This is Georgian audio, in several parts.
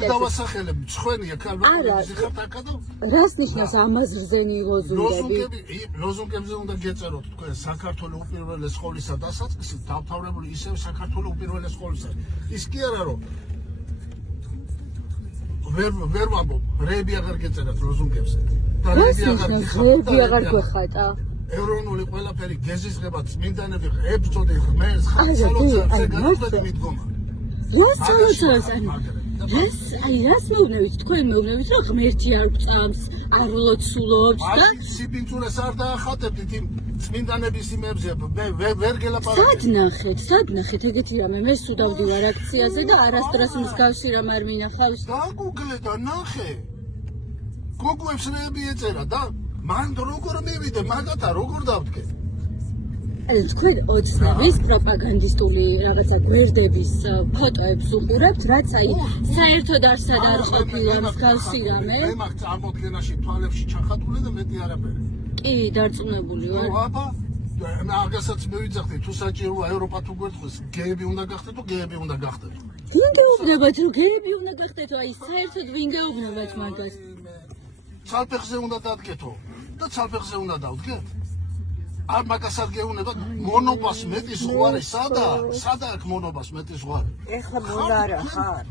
ვერ დავასახელებ, მცხვენია ქალბატონი ხართ აკადო. რას ნიშნავს ამაზრზენი ლოზუნგები? ლოზუნგებზე უნდა გეწეროთ თქვენ საქართველოს უპირველეს სკოლისა დასაწყისი დავთავრებული ისევ საქართველოს უპირველეს სკოლისა. ის კი არა რომ ვერ ვამბობ, რეები აღარ გეწერათ ლოზუნგებზე. და რეები აღარ გვეხატა. ეროვნული ყველაფერი გეზიზღება წმინდანები ებრძოდი ღმერთს ხალხსალოცავზე გადაგვედი მიდგომა. როსალოცავს რას მეუბნებით თქვენ მეუბნებით რომ ღმერთი არ გწამს არ ლოცულობს და სიბინძურეს არ დაახატებდით იმ წმინდანების იმებზე ვერ გელაპარაკეთ სად ნახეთ ეგეთი რამე მე სულ დავდივარ აქციაზე და არასდროს მსგავსი რამ არ მინახავს დაგუგლე და ნახე გოგოებს რეები ეწერა და მან როგორ მივიდე მაგათა როგორ დავდგე თქვენ ოცნების პროპაგანდისტული რაღაცა გვერდების ფოტოებს უყურებთ, რაც აი საერთოდ არსად არ ყოფილა მსგავსი რამე. მე მაგ წარმოდგენაში თვალებში ჩახატული და მეტი არაფერი. კი, დარწმუნებული ვარ. აბა, მე აგასაც მივიძახდი, თუ საჭიროა ევროპა თუ გვერდხოს, გეები უნდა გახდეთ თუ გეები უნდა გახდეთ. ვინ გეუბნებათ, რომ გეები უნდა გახდეთ, აი საერთოდ ვინ გეუბნებათ მაგას? ცალფეხზე უნდა დადგეთო და ცალფეხზე უნდა დავდგეთ. არ მაგასაც გეუბნებათ მონობას მეტი ზღვარი სადა აქვს მონობას მეტი ზღვარი ეხლა მონარა ხარ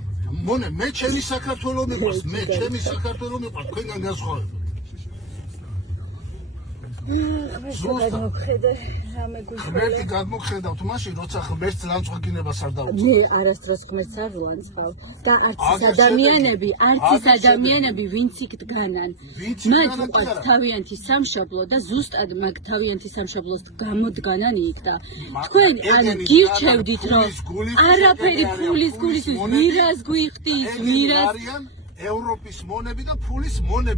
მონე მე ჩემი საქართველოს მიყვარს მე ჩემი საქართველოს მიყვარს თქვენგან განსხვავებით ღმერთი გადმოგხედავთ მაშინ როცა ღმერთს ლანძღვაგინებას არ დაუწყო მე არასდროს ღმერთს არ ვლანძღავ და არც ის ადამიანები ვინც იქ დგანან მათ უყვართ თავიანთი სამშობლო და ზუსტად მაგ თავიანთი სამშობლოს გამოდგანან იქ და თქვენ ანუ გირჩევდით რომ არაფერი ფულის გულისთვის ვირას გვიხდის ვირას არიან ევროპის მონები და ფულის მონები